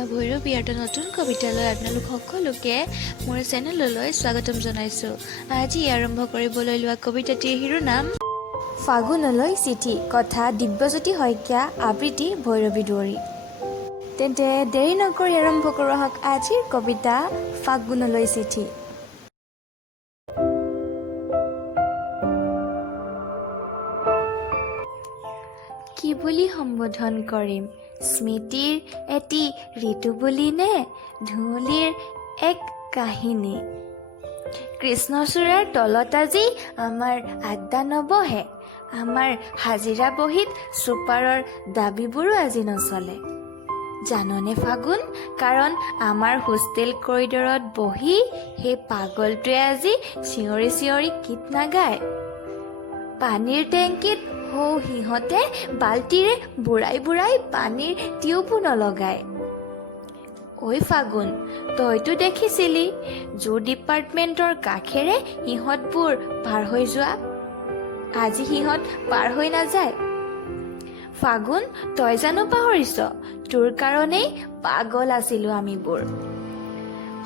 মই ভৈৰৱী এটা নতুন কবিতালৈ আপোনালোক সকলোকে মোৰ চেনেললৈ স্বাগতম জনাইছোঁ। আজি আৰম্ভ কৰিবলৈ লোৱা কবিতাটিৰ শিৰোনাম ফাগুনলৈ চিঠি, কথা দিব্যজ্যোতি শইকীয়া, আবৃত্তি ভৈৰৱী দুৱৰী। তেন্তে দেৰি নকৰি আৰম্ভ কৰোঁ আহক আজিৰ কবিতা ফাগুনলৈ চিঠি। কি বুলি সম্বোধন কৰিম, স্মৃতিৰ এটি ঋতু বুলি নে ধুঁৱলীৰ এক কাহিনী? কৃষ্ণচূড়াৰ তলত আজি আমাৰ আড্ডা নবহে, আমাৰ হাজিৰা বহীত চুপাৰৰ দাবীবোৰো আজি নচলে। জাননে ফাগুন, কাৰণ আমাৰ হোষ্টেল কৰিডৰত বহি সেই পাগলটোৱে আজি চিঞৰি চিঞৰি গীত নাগায়। পানীৰ টেংকিত সৌ সিহঁতে বাল্টিৰে বুঢ়াই বুঢ়াই পানীৰ টিউবো নলগায়। ঐ ফাগুন, তইতো দেখিছিলি জু ডিপাৰ্টমেণ্টৰ কাষেৰে সিহঁতবোৰ পাৰ হৈ যোৱা। আজি সিহঁত পাৰ হৈ নাযায়। ফাগুন, তই জানো পাহৰিছ, তোৰ কাৰণেই পাগল আছিলোঁ আমিবোৰ।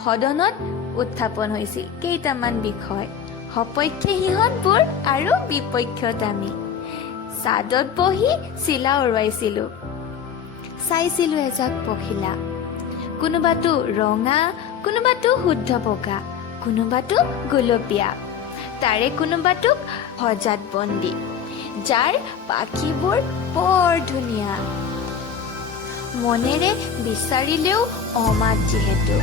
সদনত উত্থাপন হৈছিল কেইটামান বিষয়, সপক্ষে সিহঁতবোৰ আৰু বিপক্ষত আমি। ছাদত বহি চিলা উৰুৱাইছিলোঁ, চাইছিলোঁ এজাক পখিলা, কোনোবাটো ৰঙা, কোনোবাটো শুদ্ধ বগা, কোনোবাটো গুলপীয়া, তাৰে কোনোবাটোক সজাত বন্দী, যাৰ পাখিবোৰ বৰ ধুনীয়া। মনেৰে বিচাৰিলেও অমাত যিহেতু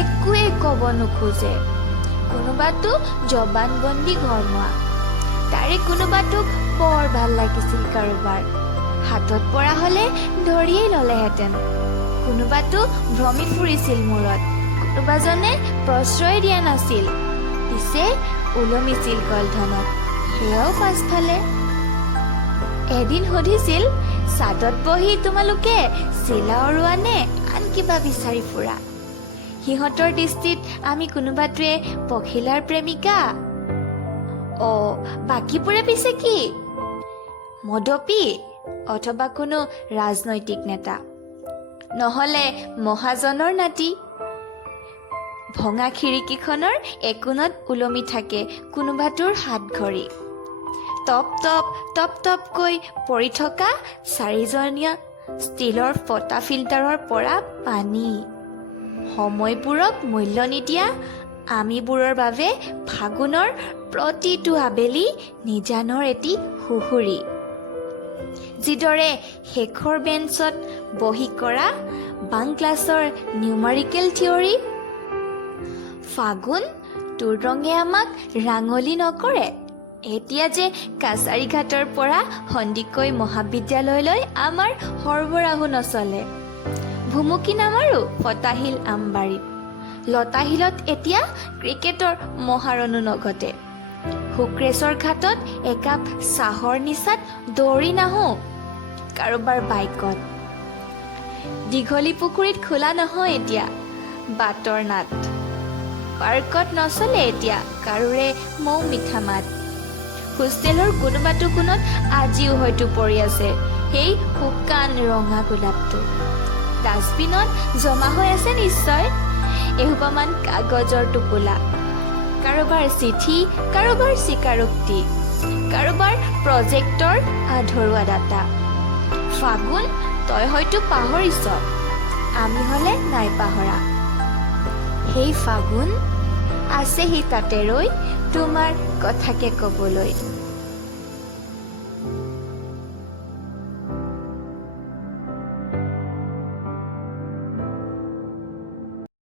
একোৱেই ক'ব নোখোজে, কোনোবাটো জবানবন্দী ঘৰমুৱা, তাৰে কোনোবাটোক বৰ ভাল লাগিছিল কাৰোবাৰ, হাতত পৰা হ'লে ধৰিয়েই ল'লেহেঁতেন, কোনোবাটো ভ্ৰমি ফুৰিছিল মূৰত, কোনোবাজনে প্ৰশ্ৰয় দিয়া নাছিল, পিছে ওলমিছিল গলধনত, সেয়াও পাছফালে। এদিন সুধিছিল, ছাদত বহি তোমালোকে চিলা উৰুৱা নে আন কিবা বিচাৰি ফুৰা? সিহঁতৰ দৃষ্টিত আমি কোনোবাটোৱে পখিলাৰ প্ৰেমিকা। বাকীবোৰে পিছে কি? মদপী অথবা কোনো ৰাজনৈতিক নেতা, নহ'লে মহাজনৰ নাতি। ভঙা খিৰিকীখনৰ একোণত ওলমি থাকে কোনোবাটোৰ হাত ঘড়ী, টপ টপ টপ টপকৈ পৰি থকা চাৰিজনীয়া ষ্টীলৰ ফটা ফিল্টাৰৰ পৰা পানী। সময়বোৰক মূল্য নিদিয়া আমিবোৰৰ বাবে ফাগুনৰ প্ৰতিটো আবেলি নিজানৰ এটি সুখুৰী। যিদৰে শেষৰ বেঞ্চত বহি কৰা বাং ক্লাছৰ নিউমাৰিকেল থিয়ৰী। ফাগুন, তোৰ ৰঙে আমাক ৰাঙলী নকৰে। এতিয়া যে কাছাৰীঘাটৰ পৰা সন্দিকৈ মহাবিদ্যালয়লৈ আমাৰ সৰবৰাহো নচলে। ভুমুকি নামাৰো ফটাশিল আমবাৰীত, লতাশিলত এতিয়া ক্ৰিকেটৰ মহাৰণো নঘটে। শুক্ৰেশ্বৰ ঘাটত একাপ চাহৰ নিচাত দৌৰি নাহোঁ কাৰোবাৰ বাইকত। দীঘলী পুখুৰীত খোলা নহয় এতিয়া বাটৰ নাট, পাৰ্কত নচলে এতিয়া কাৰোৰে মৌ মিঠা মাত। হোষ্টেলৰ কোনোবাটো কোণত আজিও হয়তো পৰি আছে সেই শুকান ৰঙা গোলাপটো। ডাষ্টবিনত জমা হৈ আছে নিশ্চয় এসোপামান কাগজৰ টোপোলা, কাৰোবাৰ চিঠি, কাৰোবাৰ স্বীকাৰোক্তি, কাৰোবাৰ প্ৰজেক্টৰ আধৰুৱা ডাটা। ফাগুন, তই হয়তো পাহৰিছ, আমি হ'লে নাই পাহৰা। সেই ফাগুন আছেহি তাতে ৰৈ তোমাৰ কথাকে ক'বলৈ।